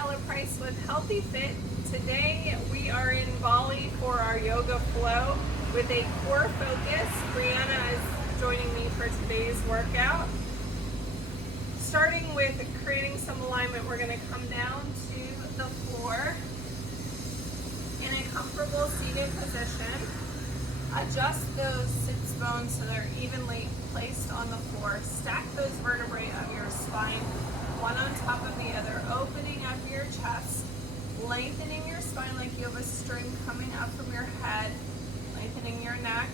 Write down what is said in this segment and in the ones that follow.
Keller Price with Healthy Fit. Today we are in Bali for our yoga flow with a core focus. Brianna is joining me for today's workout. Starting with creating some alignment, we're going to come down to the floor in a comfortable seated position. Adjust those sits bones so they're evenly placed on the floor. Stack those vertebrae of your spine, one on top of the other, opening up your chest, lengthening your spine like you have a string coming up from your head, lengthening your neck.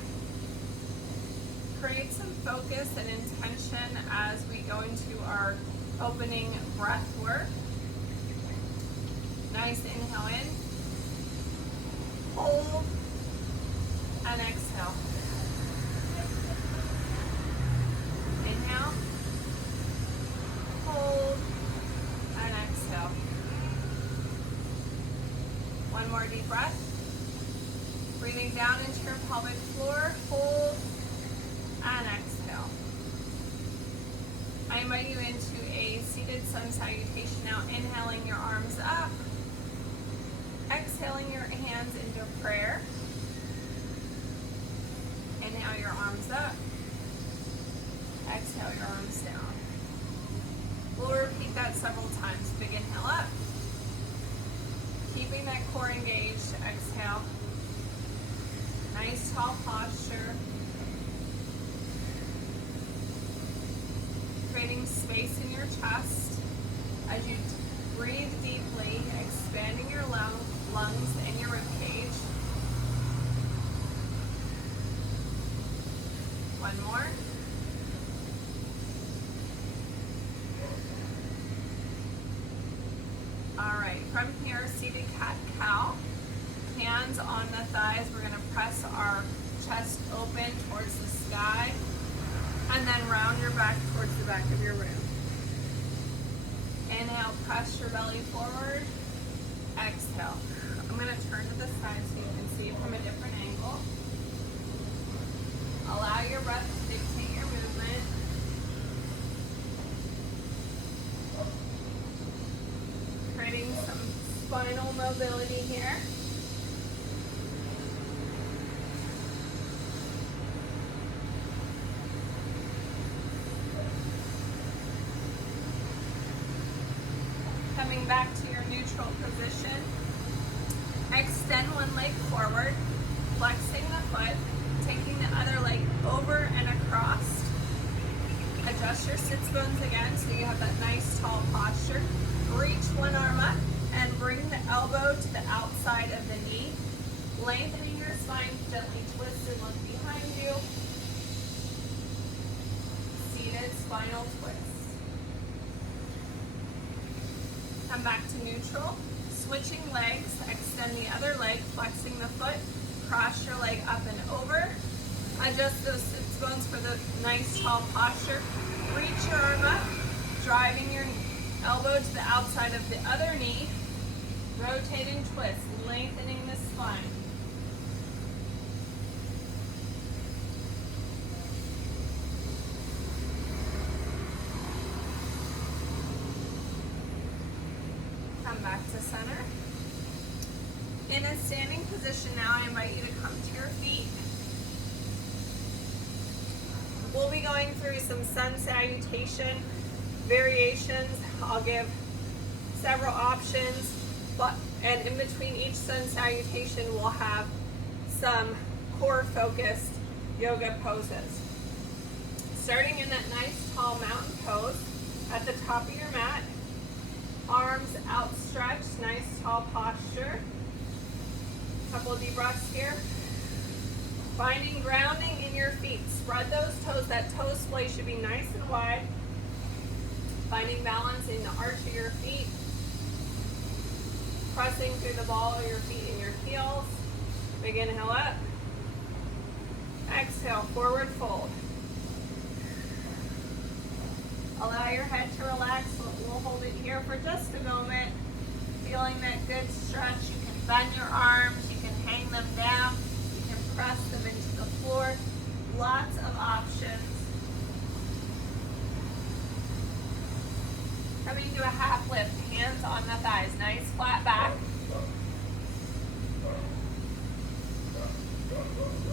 Create some focus and intention as we go into our opening breath work. Nice inhale in, hold, and exhale. Inhale, hold, and exhale. One more deep breath. Breathing down into your pelvic floor, hold, and exhale. I invite you into a seated sun salutation now, inhaling your arms up, exhaling your hands into prayer. Inhale your arms up, exhale your arms down. We'll repeat that several times. Big inhale up, keeping that core engaged, exhale. Nice tall posture. Creating space in your chest as you breathe deeply, expanding your lungs and your rib cage. One more. All right, from here, seated cat-cow. Hands on the thighs. We're going to press our chest open towards the sky and then round your back towards the back of your room. Inhale, press your belly forward. Exhale. I'm going to turn to the side so you can see it from a different angle. Allow your breath to dictate your movement. Creating some spinal mobility here. Coming back to your neutral position. Extend one leg forward, flexing the foot, taking the other leg over and across. Adjust your sits bones again so you have that nice tall posture. Reach one arm up and bring the elbow to the outside of the knee. Lengthening your spine, gently twist and look behind you. Seated spinal twist. Come back to neutral. Switching legs, extend the other leg, flexing the foot. Cross your leg up and over. Adjust those sits bones for the nice tall posture. Reach your arm up, driving your elbow to the outside of the other knee. Rotate and twist, lengthening the spine. Come back to center. In a standing position now, I invite you to come to your feet. We'll be going through some sun salutation variations. I'll give several options, and in between each sun salutation, we'll have some core focused yoga poses. Starting in that nice tall mountain pose at the top of your mat, arms outstretched, nice tall posture. Couple of deep breaths here. Finding grounding in your feet. Spread those toes. That toe splay should be nice and wide. Finding balance in the arch of your feet. Pressing through the ball of your feet and your heels. Big inhale up. Exhale, forward fold. Allow your head to relax. We'll hold it here for just a moment. Feeling that good stretch. You can bend your arms. You can hang them down. You can press them into the floor. Lots of options. Coming to a half lift. Hands hands on the thighs. Nice flat back.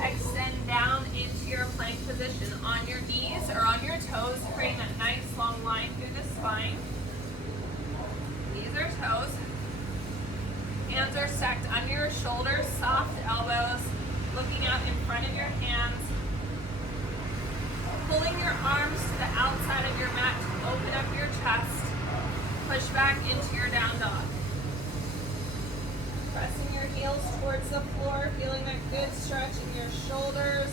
Extend down into your plank position on your knees or on your toes, creating a nice long line through the spine. Knees or toes. Hands are stacked under your shoulders, soft elbows, looking out in front of your hands. Pulling your arms to the outside of your mat to open up your chest. Push back into your down dog. Pressing your heels towards the floor, feeling that good stretch in your shoulders.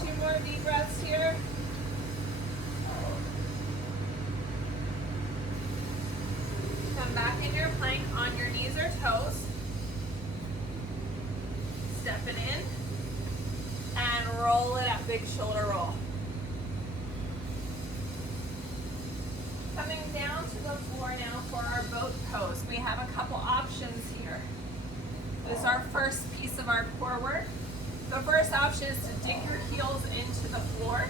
Two more deep breaths here. Come back in your plank on your knees or toes. Step it in and roll it up, big shoulder roll. Coming down to the floor now for our boat pose. We have a couple options here. This is our first piece of our core work. The first option is to dig your heels into the floor.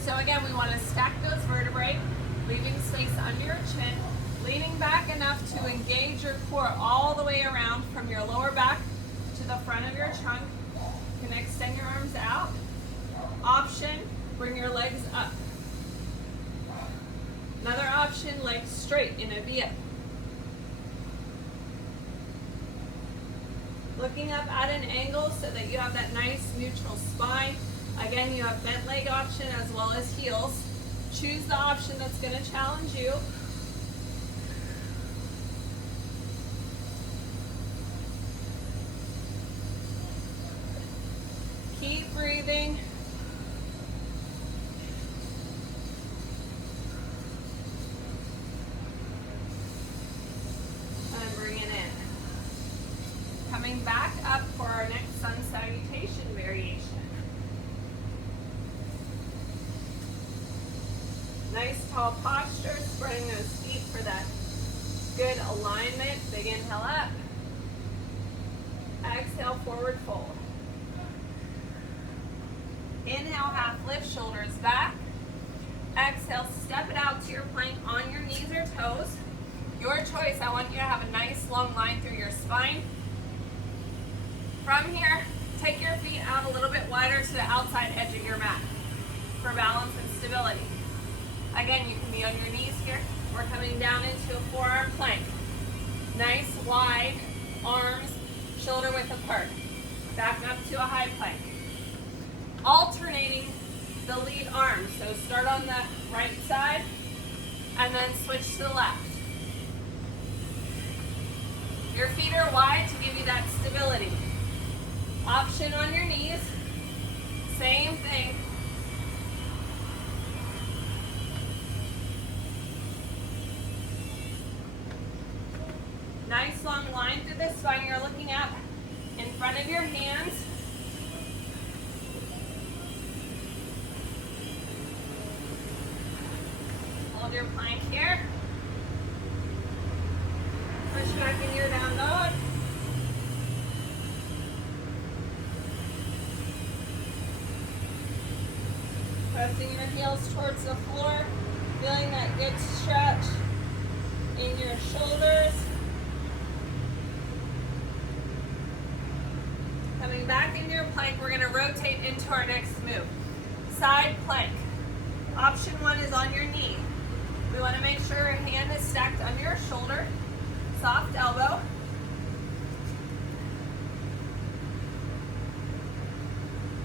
So again, we want to stack those vertebrae, leaving space under your chin, leaning back enough to engage your core all the way around from your lower back to the front of your trunk. You can extend your arms out. Option, bring your legs up. Another option, legs straight in a V up. Looking up at an angle so that you have that nice neutral spine. Again, you have bent leg option as well as heels. Choose the option that's going to challenge you. Keep breathing. And bring it in. Coming back up for our next sun salutation variation. Nice tall posture, spreading those feet for that good alignment. Big inhale up. Exhale, forward fold. Inhale, half lift, shoulders back. Exhale, step it out to your plank on your knees or toes. Your choice. I want you to have a nice long line through your spine. From here, take your feet out a little bit wider to the outside edge of your mat for balance and stability. Again, you can be on your knees here. We're coming down into a forearm plank. Nice wide arms, shoulder width apart. Back up to a high plank. Alternating the lead arm. So start on the right side and then switch to the left. Your feet are wide to give you that stability. Option on your knees. Same thing. Nice long line through the spine. You're looking up in front of your hands. Hold your plank here. Push back in your down dog. Pressing your heels towards the floor. Feeling that good stretch in your shoulders. Coming back into your plank, we're going to rotate into our next move. Side plank. Option one is on your knee. We want to make sure your hand is stacked under your shoulder. Soft elbow.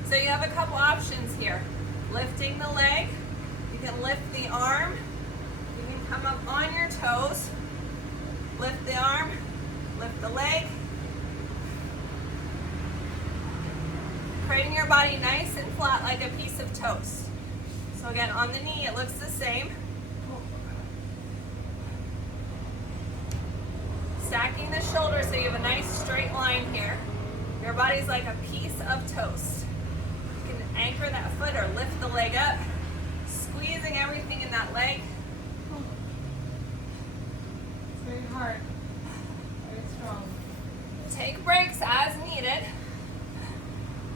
So you have a couple options here. Lifting the leg. You can lift the arm. You can come up on your toes. Lift the arm. Lift the leg. Creating your body nice and flat like a piece of toast. So again, on the knee, it looks the same. Stacking the shoulders so you have a nice straight line here. Your body's like a piece of toast. You can anchor that foot or lift the leg up, squeezing everything in that leg. It's very hard, very strong. Take breaks as needed.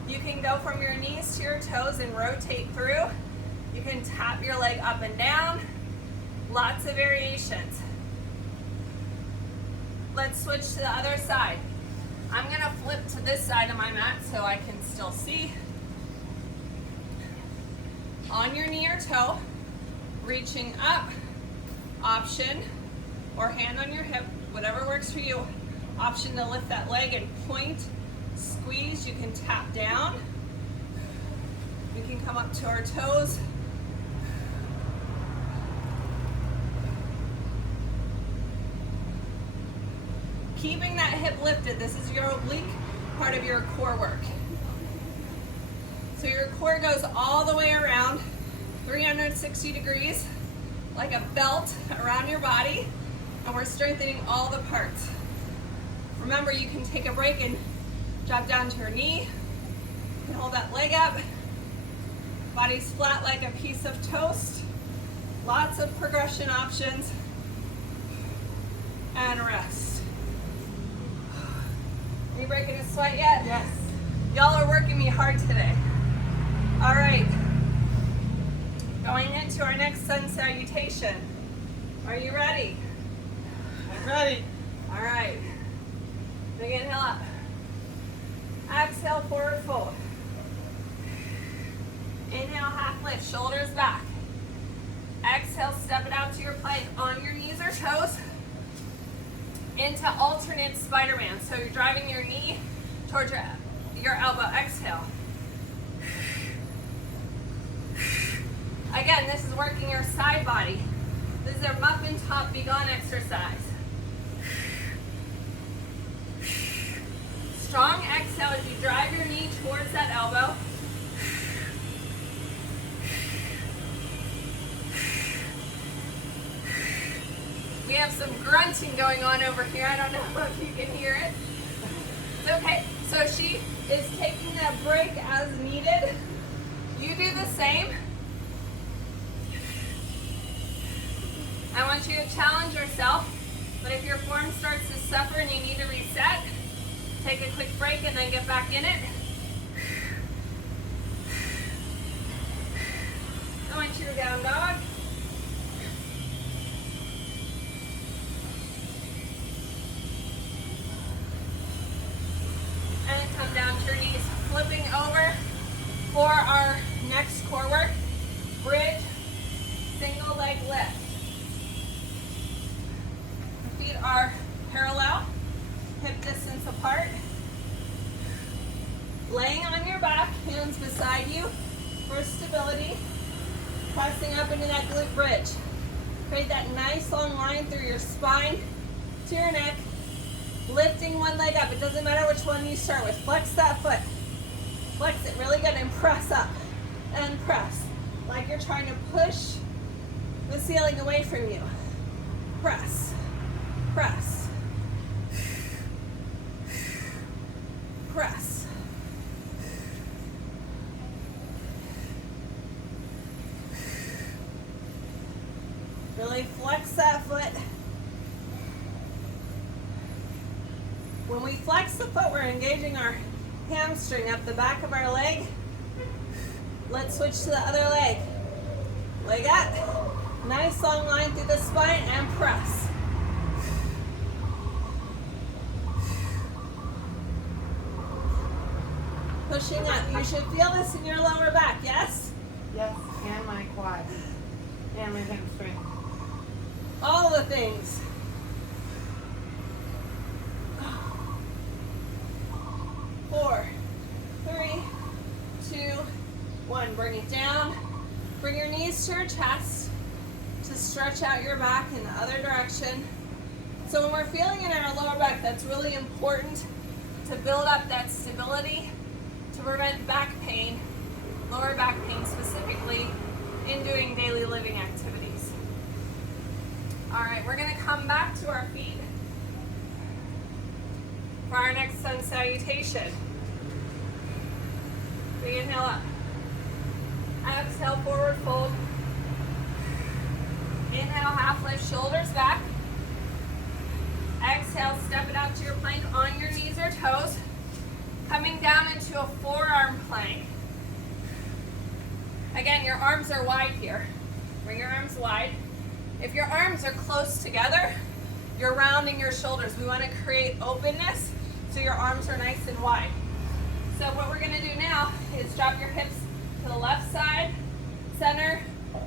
You can go from your knees to your toes and rotate through. You can tap your leg up and down. Lots of variations. Let's switch to the other side. I'm gonna flip to this side of my mat so I can still see. On your knee or toe, reaching up, option, or hand on your hip, whatever works for you. Option to lift that leg and point, squeeze. You can tap down. We can come up to our toes. Keeping that hip lifted. This is your oblique part of your core work. So your core goes all the way around 360 degrees like a belt around your body, and we're strengthening all the parts. Remember, you can take a break and drop down to your knee and hold that leg up. Body's flat like a piece of toast. Lots of progression options. And rest. Are you breaking a sweat yet? Yes. Y'all are working me hard today. All right. Going into our next sun salutation. Are you ready? I'm ready. All right. Big inhale up. Exhale, forward fold. Inhale, half lift, shoulders back. Exhale, step it out to your plank on your knees or toes. Into alternate Spider-Man. So you're driving your knee towards your elbow. Exhale. Again, this is working your side body. This is our muffin top begone exercise. Strong exhale as you drive your knee towards that elbow. We have some grunting going on over here. I don't know if you can hear it. It's okay. So she is taking that break as needed. You do the same. I want you to challenge yourself, but if your form starts to suffer and you need to reset, take a quick break and then get back in it. I want you to down dog. And come down to your knees, flipping over for our next core work. Bridge, single leg lift. Feet are parallel, hip distance apart. Laying on your back, hands beside you for stability. Pressing up into that glute bridge. Create that nice long line through your spine to your neck. Lifting one leg up. It doesn't matter which one you start with. Flex that foot. Flex it really good and press up. And press. Like you're trying to push the ceiling away from you. Press. Press. Press. Really flex that foot. When we flex the foot, we're engaging our hamstring up the back of our leg. Let's switch to the other leg. Leg up. Nice long line through the spine and press. Pushing up. You should feel this in your lower back, yes? Yes, and my quad. And my hamstring. All the things. Four, three, two, one. Bring it down. Bring your knees to your chest to stretch out your back in the other direction. So when we're feeling it in our lower back, that's really important to build up that stability to prevent back pain, lower back pain specifically, in doing daily living activities. All right, we're gonna come back to our feet for our next sun salutation. Big inhale up. Exhale, forward fold. Inhale, half lift, shoulders back. Exhale, step it out to your plank on your knees or toes. Coming down into a forearm plank. Again, your arms are wide here. Bring your arms wide. If your arms are close together, you're rounding your shoulders. We want to create openness so your arms are nice and wide. So what we're going to do now is drop your hips to the left side, center,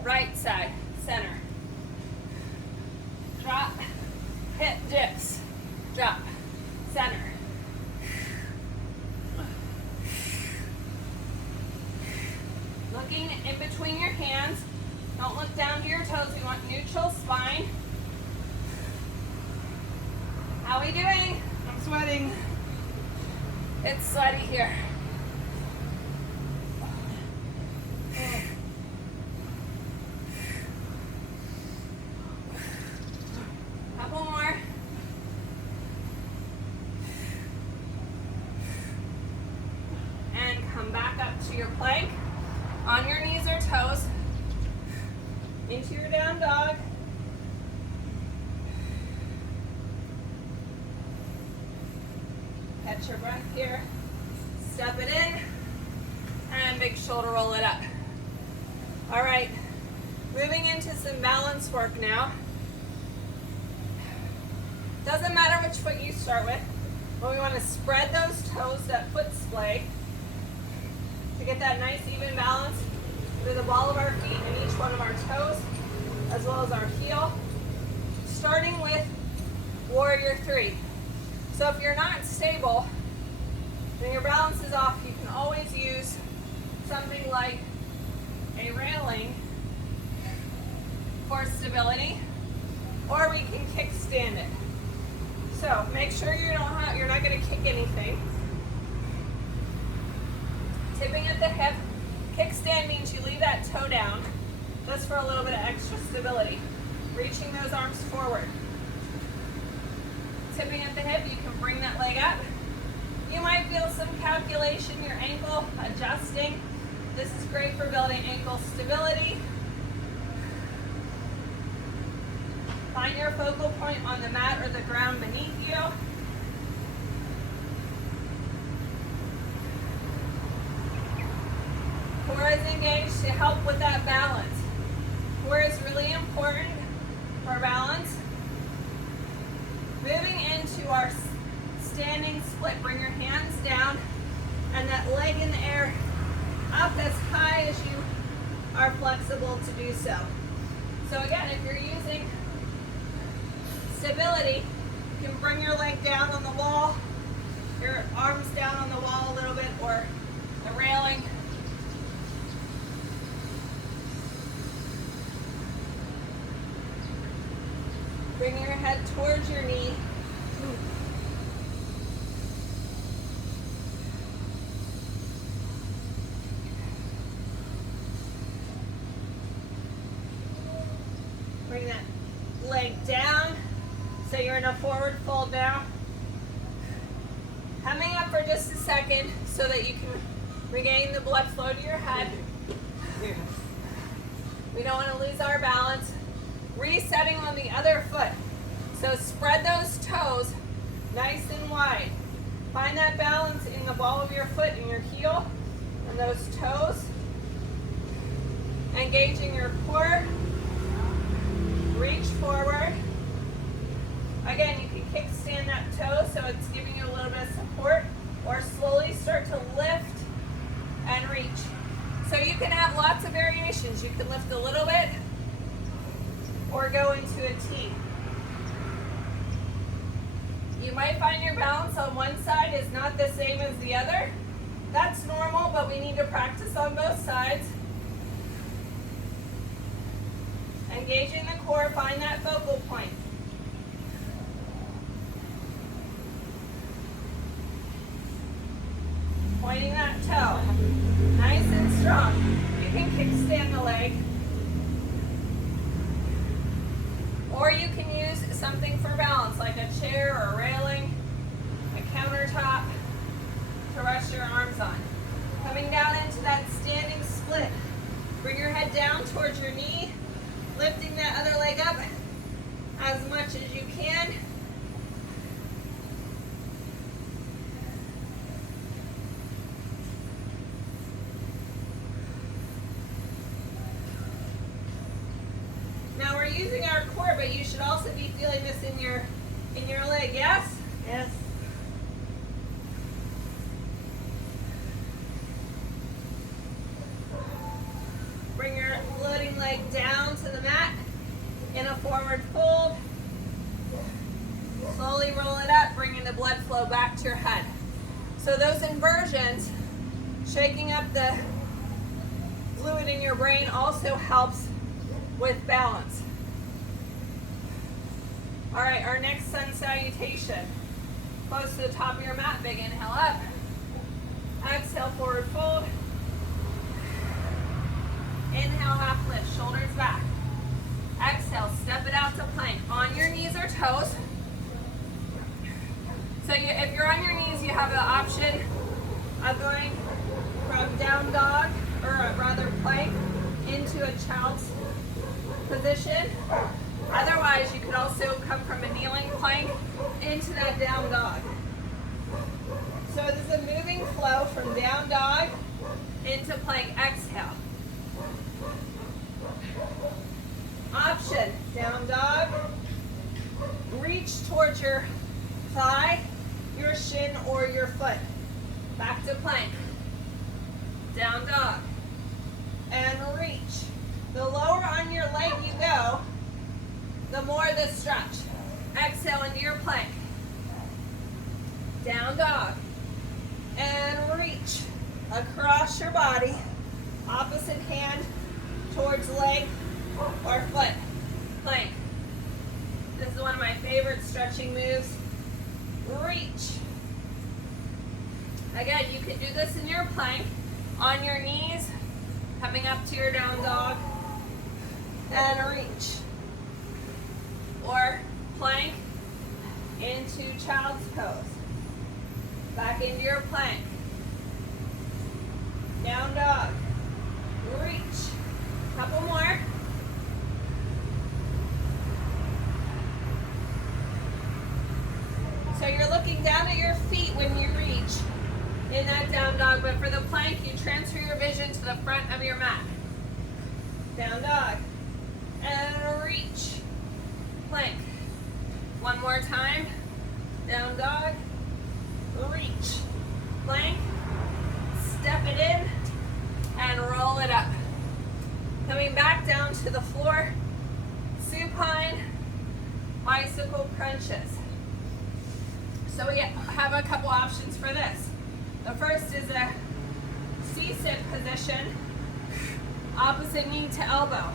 right side, center. Drop, hip dips, drop, center. Looking in between your hands. Don't look down to your toes. We want neutral spine. How are we doing? I'm sweating. It's sweaty here. Couple more. And come back up to your plank. On your knees or toes. Into your down dog. Catch your breath here. Step it in. And big shoulder roll it up. All right. Moving into some balance work now. Doesn't matter which foot you start with. But we want to spread those toes, that foot splay, to get that nice even balance through the ball of our feet and each one of our toes, as well as our heel. Starting with warrior three. So if you're not stable, then your balance is off, you can always use something like a railing for stability, or we can kickstand it. So make sure you're not going to kick anything. Tipping at the hip. Kickstand means you leave that toe down just for a little bit of extra stability. Reaching those arms forward. Tipping at the hip, you can bring that leg up. You might feel some calculation, your ankle adjusting. This is great for building ankle stability. Find your focal point on the mat or the ground beneath you. Core is engaged to help with that balance. Core is really important for balance. Moving into our standing split, bring your hands down and that leg in the air up as high as you are flexible to do so. So again, if you're using stability, you can bring your leg down on the wall, your arms down on the wall a little bit, or the railing. Bring your head towards your knee. Bring that leg down so you're in a forward fold now. Coming up for just a second so that you can regain the blood flow to your head. We don't want to lose our balance. Resetting on the other foot. So spread those toes nice and wide. Find that balance in the ball of your foot and your heel and those toes. Engaging your core. Reach forward. Again, you can kickstand that toe so it's giving you a little bit of support, or slowly start to lift and reach. So you can have lots of variations. You can lift a little bit or go into a T. You might find your balance on one side is not the same as the other. That's normal, but we need to practice on both sides. Engaging the core, find that focal point. Pointing that toe, nice and strong. You can kickstand the leg, or you can use something for balance, like a chair or a railing, a countertop to rest your arms on. Coming down into that standing split. Bring your head down towards your knee, lifting that other leg up as much as you can. core, but you should also be feeling this in your leg, yes? Yes. Bring your floating leg down to the mat in a forward fold. Slowly roll it up, bringing the blood flow back to your head. So those inversions, shaking up the fluid in your brain, also helps with balance. All right, our next sun salutation. Close to the top of your mat, big inhale up. Exhale, forward fold. Inhale, half lift, shoulders back. Exhale, step it out to plank. On your knees or toes. So if you're on your knees, you have the option of going from down dog, or rather plank, into a child's position. Otherwise, you could also come from a kneeling plank into that down dog. So this is a moving flow from down dog into plank. Exhale. Option, down dog. Reach towards your thigh, your shin, or your foot. Back to plank. Down dog. And reach. The lower on your leg you go, the more the stretch. Exhale into your plank. Down dog. And reach across your body. Opposite hand towards leg or foot. Plank. This is one of my favorite stretching moves. Reach. Again, you can do this in your plank, on your knees, coming up to your down dog, and reach. Or plank into child's pose. Back into your plank. Down dog. Reach. Couple more. So you're looking down at your feet when you reach in that down dog, but for the plank, you transfer your vision to the front of your mat. Down dog. And reach. Plank. One more time. Down dog. Reach. Plank. Step it in and roll it up. Coming back down to the floor. Supine bicycle crunches. So we have a couple options for this. The first is a C-sit position, opposite knee to elbow.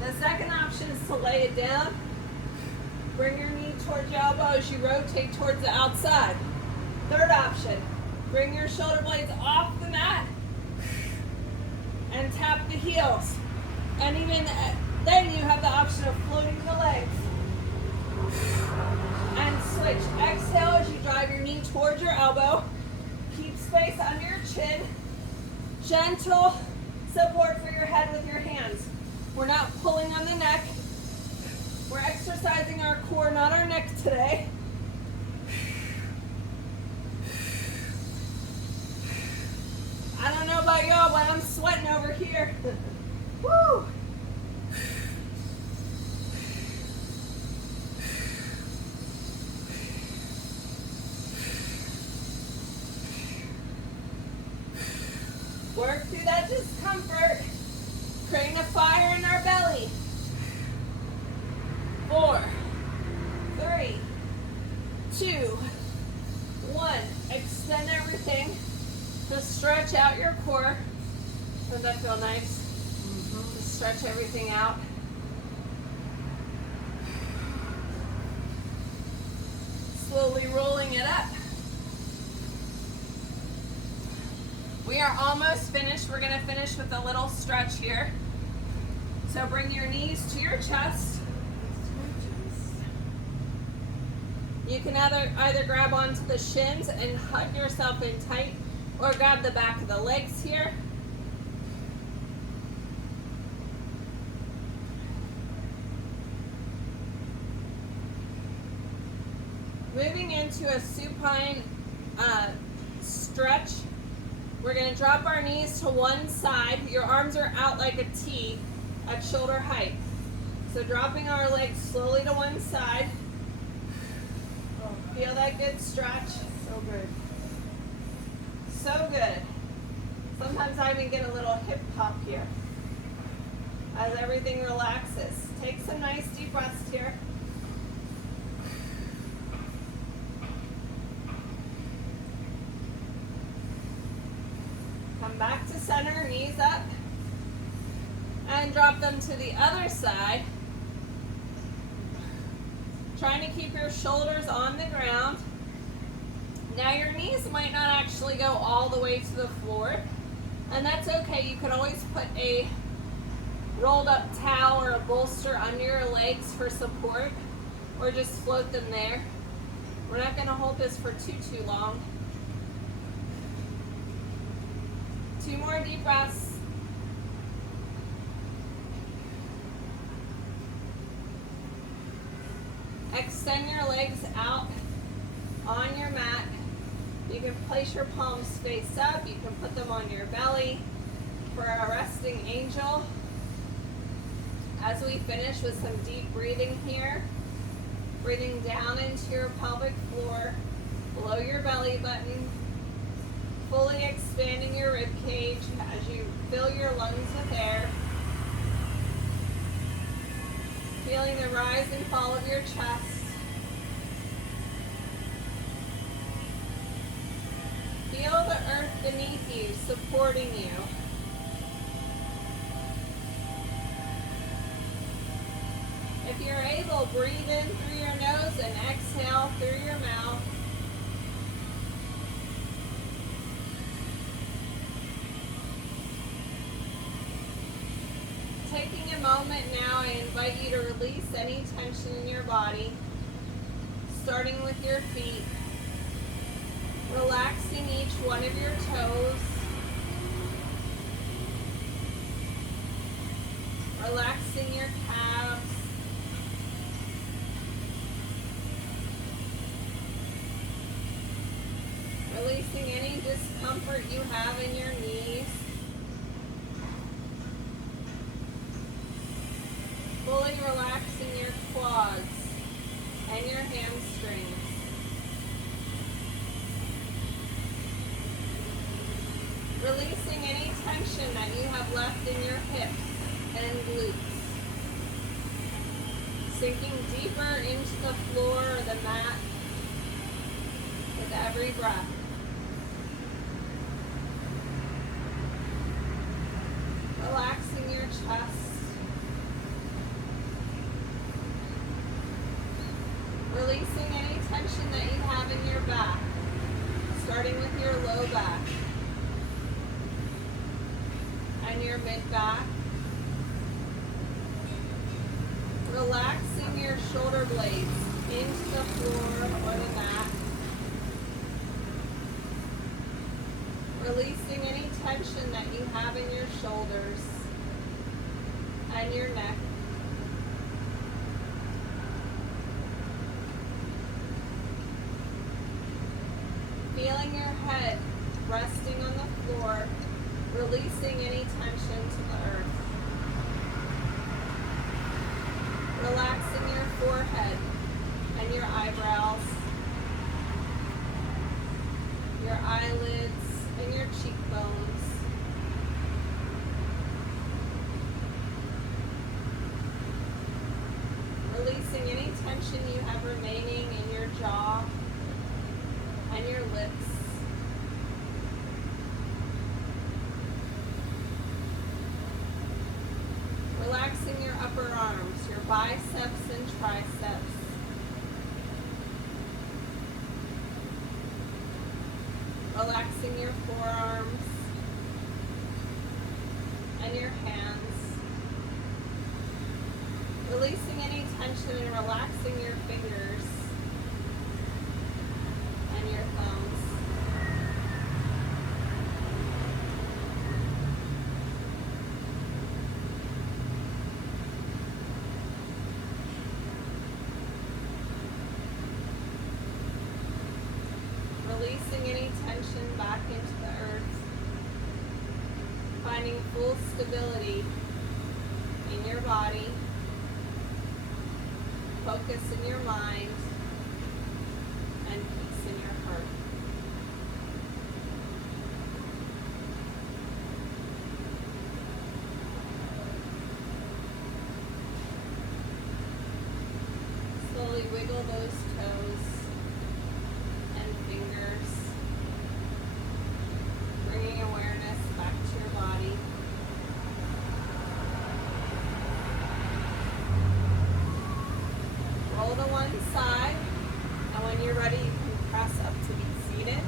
The second option is to lay it down. Bring your knee towards your elbow as you rotate towards the outside. Third option, bring your shoulder blades off the mat and tap the heels. And even then you have the option of floating the legs. And switch. Exhale as you drive your knee towards your elbow. Keep space under your chin. Gentle support for your head with your hands. We're not pulling on the neck. We're exercising our core, not our neck today. I don't know about y'all, but I'm sweating over here. Woo! Work through that discomfort. Creating a fire in our belly. 4, 3, 2, 1. Extend everything to stretch out your core. Doesn't that feel nice? Mm-hmm. Just stretch everything out. Slowly rolling it up. We are almost finished. We're going to finish with a little stretch here. So bring your knees to your chest. You can either grab onto the shins and hug yourself in tight, or grab the back of the legs here. Moving into a supine stretch. We're going to drop our knees to one side. Your arms are out like a T at shoulder height. So dropping our legs slowly to one side. Oh, Feel that good stretch. so good. So good. Sometimes I even get a little hip pop here as everything relaxes. Take some nice deep breaths here. Come back to center, knees up. And drop them to the other side. Trying to keep your shoulders on the ground. Now your knees might not actually go all the way to the floor, and that's okay. You could always put a rolled up towel or a bolster under your legs for support, or just float them there. We're not going to hold this for too long. 2 more deep breaths. Extend your legs out on your mat. You can place your palms face up. You can put them on your belly for a resting angel. As we finish with some deep breathing here, breathing down into your pelvic floor, below your belly button, fully expanding your rib cage as you fill your lungs with air. Feeling the rise and fall of your chest. Feel the earth beneath you, supporting you. If you're able, breathe in through your nose and exhale through your mouth. Taking a moment now, I invite you to release any tension in your body, starting with your feet, relaxing each one of your toes, relaxing your calves, releasing any discomfort you have in your knees. Fully relaxing your quads and your hamstrings. Releasing any tension that you have left in your hips and glutes. Sinking deeper into the floor or the mat with every breath. Relaxing your chest. Releasing any tension that you have in your back, starting with your low back and your mid-back. Relaxing your shoulder blades into the floor or the mat. Releasing any tension that you have in your shoulders and your neck. Feeling your head resting on the floor, releasing any tension to the earth. Relaxing your forehead and your eyebrows, your eyelids and your cheekbones. Releasing any tension you have remaining in your jaw and your lips. Relaxing your upper arms, your biceps and triceps. Relaxing your forearms and your hands. Releasing any tension and relaxing your fingers and your thumbs. Releasing any tension back into the earth. Finding full stability in your body focus in your mind and peace in your heart. Slowly wiggle those toes and fingers, bringing awareness back to your body. Roll to one side, and when you're ready, you can press up to be seated.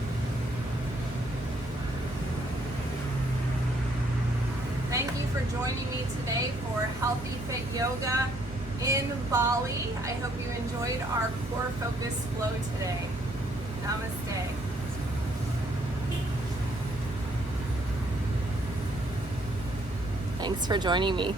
Thank you for joining me today for Healthy Fit Yoga in Bali. I hope you enjoyed our core focus flow today. Namaste. Thanks for joining me.